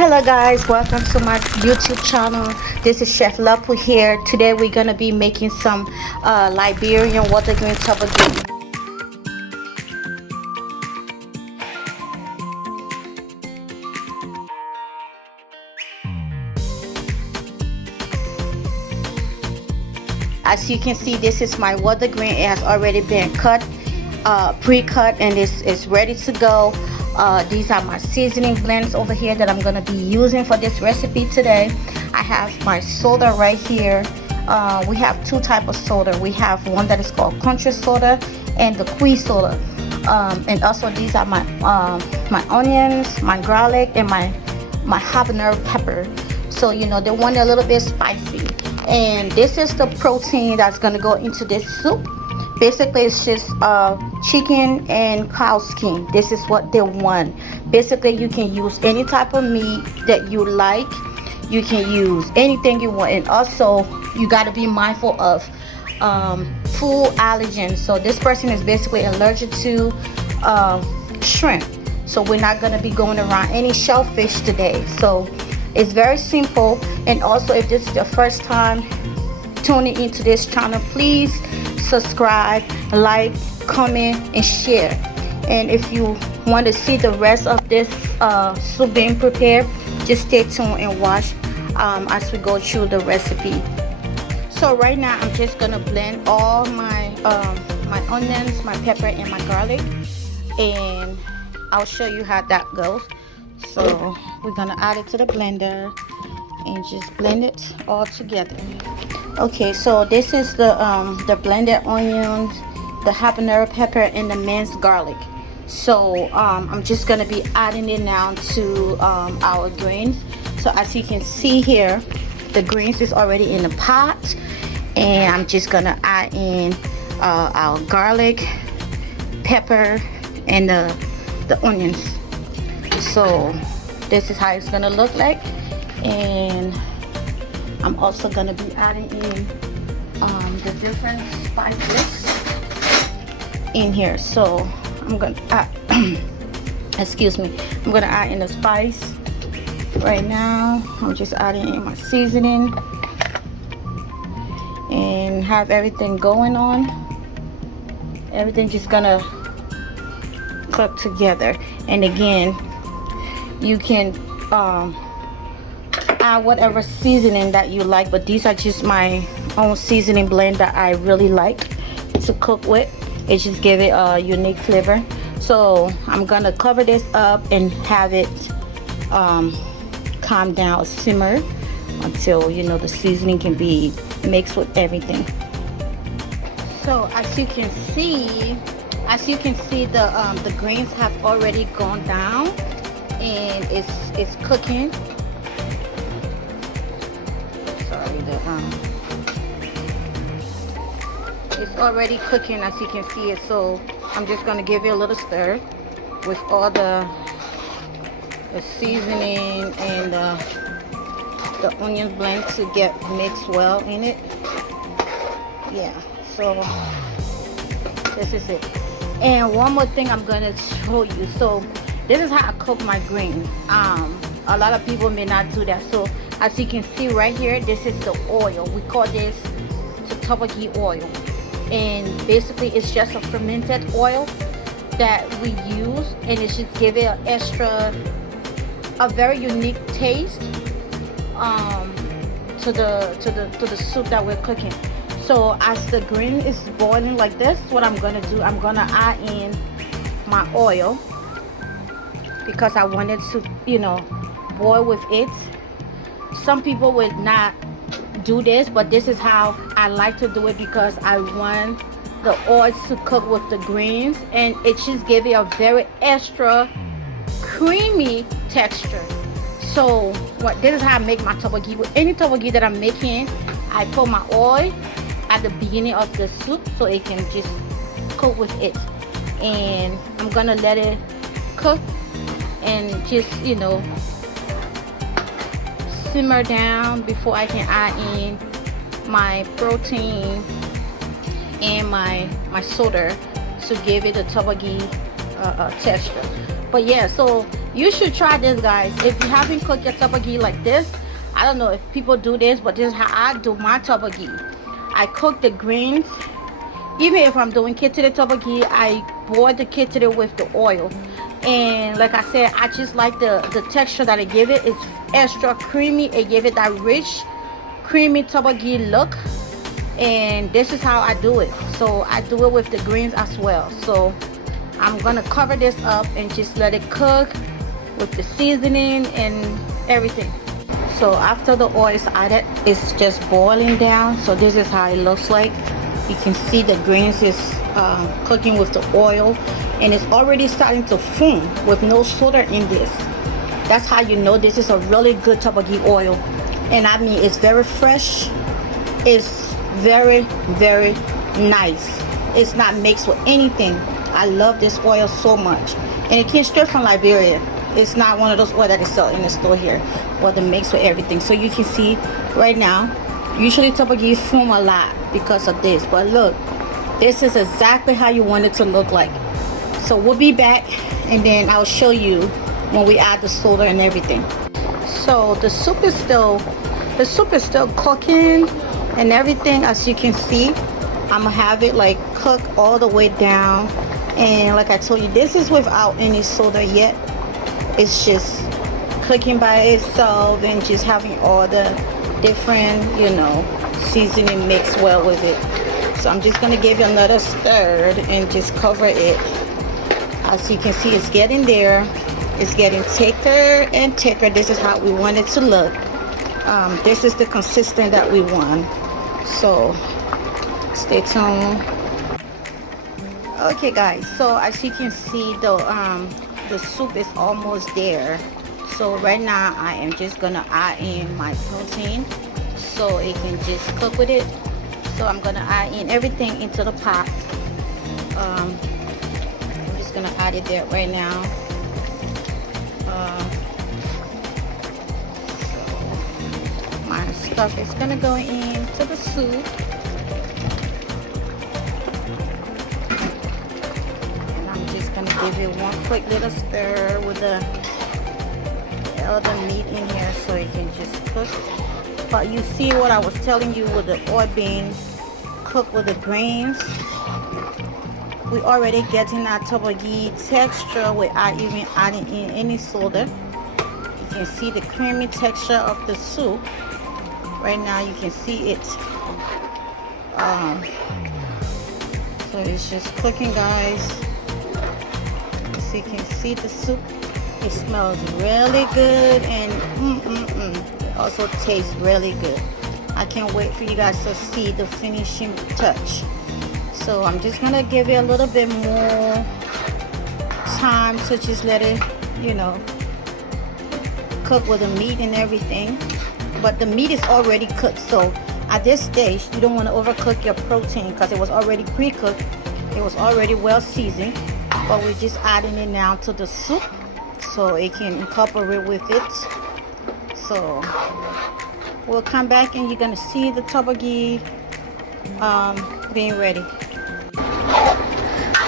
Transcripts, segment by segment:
Hello guys, welcome to my YouTube channel. This is Chef Lapu here. Today we're gonna be making some Liberian Watergreen Torborgee. As you can see, this is my Watergreen. It has already been cut, pre-cut, and it's ready to go. These are my seasoning blends over here that I'm gonna be using for this recipe today. I have my soda right here. We have two types of soda. We have one that is called country soda and the Qui Soda. And also these are my onions, my garlic, and my habanero pepper. So you know they want it a little bit spicy. And this is the protein that's gonna go into this soup. Basically it's just chicken and cow skin. This is what they want. Basically you can use any type of meat that you like. You can use anything you want, and also you got to be mindful of food allergens. So this person is basically allergic to shrimp, so we're not going to be going around any shellfish today. So it's very simple. And also, if this is your first time tuning into this channel, please subscribe, like, comment, and share. And if you want to see the rest of this soup being prepared, just stay tuned and watch as we go through the recipe. So right now I'm just gonna blend all my my onions, my pepper, and my garlic, and I'll show you how that goes. So we're gonna add it to the blender and just blend it all together. Okay, so this is the blended onions, the habanero pepper, and the minced garlic. So I'm just gonna be adding it now to our greens. So as you can see here, the greens is already in the pot, and I'm just gonna add in our garlic, pepper, and the onions. So this is how it's gonna look like. And I'm also gonna be adding in the different spices in here. So I'm gonna add excuse me, I'm gonna add in the spice right now. I'm just adding in my seasoning and have everything going on. Everything just gonna cook together. And again, you can add whatever seasoning that you like, but these are just my own seasoning blend that I really like to cook with. It just give it a unique flavor. So I'm gonna cover this up and have it calm down, simmer until you know the seasoning can be mixed with everything. So as you can see the greens have already gone down and it's cooking. Sorry, it's already cooking, as you can see it. So I'm just gonna give it a little stir with all the seasoning and the onion blend to get mixed well in it. Yeah, so this is it. And one more thing I'm gonna show you. So this is how I cook my greens. A lot of people may not do that. So as you can see right here, this is the oil. We call this the Torborgee oil, and basically it's just a fermented oil that we use, and it should give it a very unique taste to the soup that we're cooking. So as the green is boiling like this, what I'm gonna do, I'm gonna add in my oil because I wanted to, you know, boil with it. Some people would not do this, but this is how I like to do it because I want the oil to cook with the greens, and it just give it a very extra creamy texture. So this is how I make my torborgee. With any torborgee that I'm making, I put my oil at the beginning of the soup so it can just cook with it, and I'm gonna let it cook and just, you know, simmer down before I can add in my protein and my soda to give it a torborgee texture. But yeah, so You should try this, guys. If you haven't cooked your torborgee like this, I don't know if people do this, but this is how I do my torborgee. I cook the greens. Even if I'm doing kitted torborgee, I boil the kitted with the oil. And like I said, I just like the texture that I give it. It's extra creamy. It give it that rich, creamy torborgee look. And this is how I do it. So I do it with the greens as well. So I'm gonna cover this up and just let it cook with the seasoning and everything. So after the oil is added, it's just boiling down. So this is how it looks like. You can see the greens is cooking with the oil, and it's already starting to foam with no soda in this. That's how you know this is a really good torborgee oil. And I mean, it's very fresh. It's very, very nice. It's not mixed with anything. I love this oil so much. And it came straight from Liberia. It's not one of those oil that they sell in the store here, or the mix with everything. So you can see right now, usually torborgee foam a lot because of this, but look, this is exactly how you want it to look like. So we'll be back, and then I'll show you when we add the soda and everything. So the soup is still cooking and everything. As you can see, I'm gonna have it like cook all the way down. And like I told you, this is without any soda yet. It's just cooking by itself and just having all the different, you know, seasoning mixed well with it. So I'm just gonna give it another stir and just cover it. As you can see, it's getting there. It's getting thicker and thicker. This is how we want it to look. This is the consistency that we want. So stay tuned. Okay guys, so as you can see, the soup is almost there. So right now I am just gonna add in my protein so it can just cook with it. So I'm gonna add in everything into the pot. I'm just gonna add it there right now. So my stuff is gonna go into the soup. Gonna give it one quick little stir with the other meat in here so it can just cook. But you see what I was telling you with the oil being cooked with the grains, we already getting that torborgee texture without even adding in any soda. You can see the creamy texture of the soup. Right now you can see it. So it's just cooking, guys. So you can see the soup, it smells really good, and it also tastes really good. I can't wait for you guys to see the finishing touch. So I'm just gonna give it a little bit more time to just let it, you know, cook with the meat and everything. But the meat is already cooked, so at this stage you don't want to overcook your protein because it was already pre-cooked. It was already well seasoned. But we're just adding it now to the soup so it can incorporate with it. So we'll come back and you're gonna see the torborgee being ready.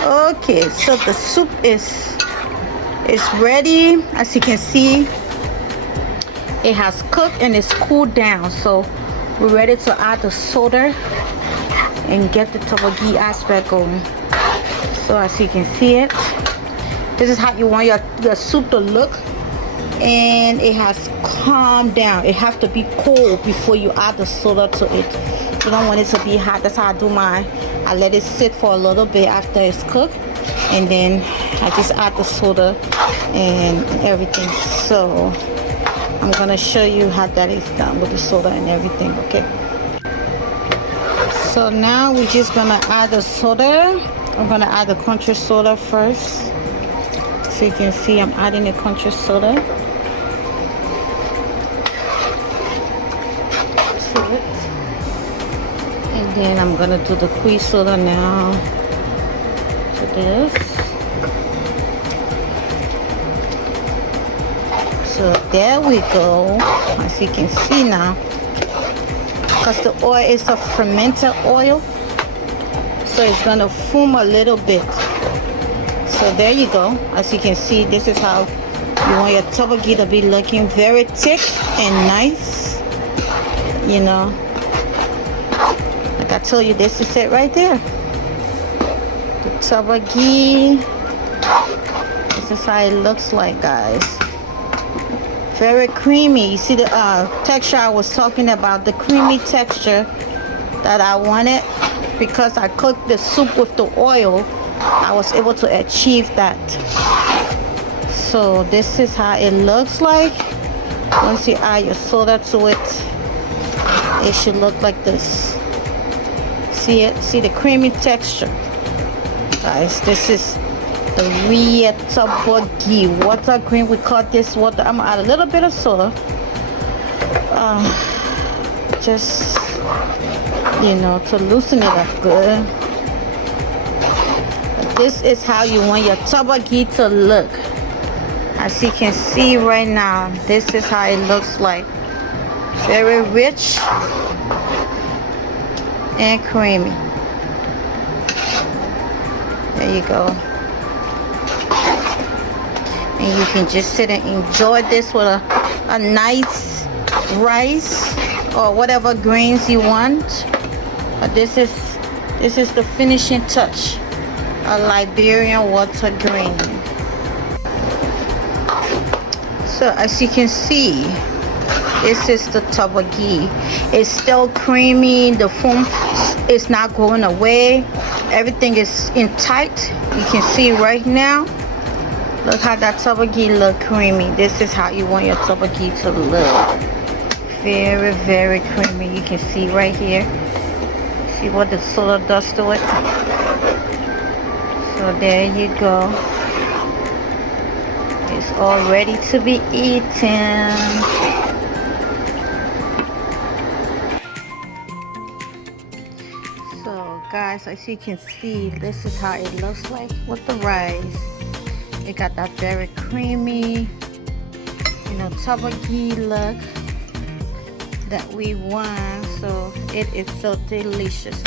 Okay, so the soup is ready. As you can see, it has cooked and it's cooled down. So we're ready to add the soda and get the torborgee aspect going. So as you can see it, this is how you want your soup to look, and it has calmed down. It has to be cold before you add the soda to it. You don't want it to be hot. That's how I do mine. I let it sit for a little bit after it's cooked, and then I just add the soda and everything. So I'm gonna show you how that is done with the soda and everything. Okay, so now we're just gonna add the soda. I'm gonna add the country soda first. So you can see I'm adding the country soda to it. And then I'm gonna do the Qui Soda now to this. So there we go. As you can see now, because the oil is a fermented oil, so it's gonna foam a little bit. So there you go. As you can see, this is how You want your torborgee to be looking very thick and nice. You know, like I told you, this is it right there. The torborgee. This is how it looks like, guys. Very creamy. You see the texture I was talking about, the creamy texture that I wanted. Because I cooked the soup with the oil, I was able to achieve that. So this is how it looks like. Once you add your soda to it, it should look like this. See it? See the creamy texture, guys. This is the real Torborgee water green. We call this water. I'm gonna add a little bit of soda, just, you know, to loosen it up good. This is how you want your torborgee to look. As you can see right now, this is how it looks like. Very rich and creamy. There you go. And you can just sit and enjoy this with a nice rice or whatever greens you want. But this is the finishing touch, a Liberian water green. So as you can see, this is the torborgee. It's still creamy. The foam is not going away. Everything is in tight. You can see right now. Look how that torborgee look creamy. This is how you want your torborgee to look. Very, very creamy. You can see right here. See what the soda does to it. So there you go. It's all ready to be eaten. So guys, as you can see, this is how it looks like with the rice. It got that very creamy, you know, torborgee look that we want. So it is so delicious.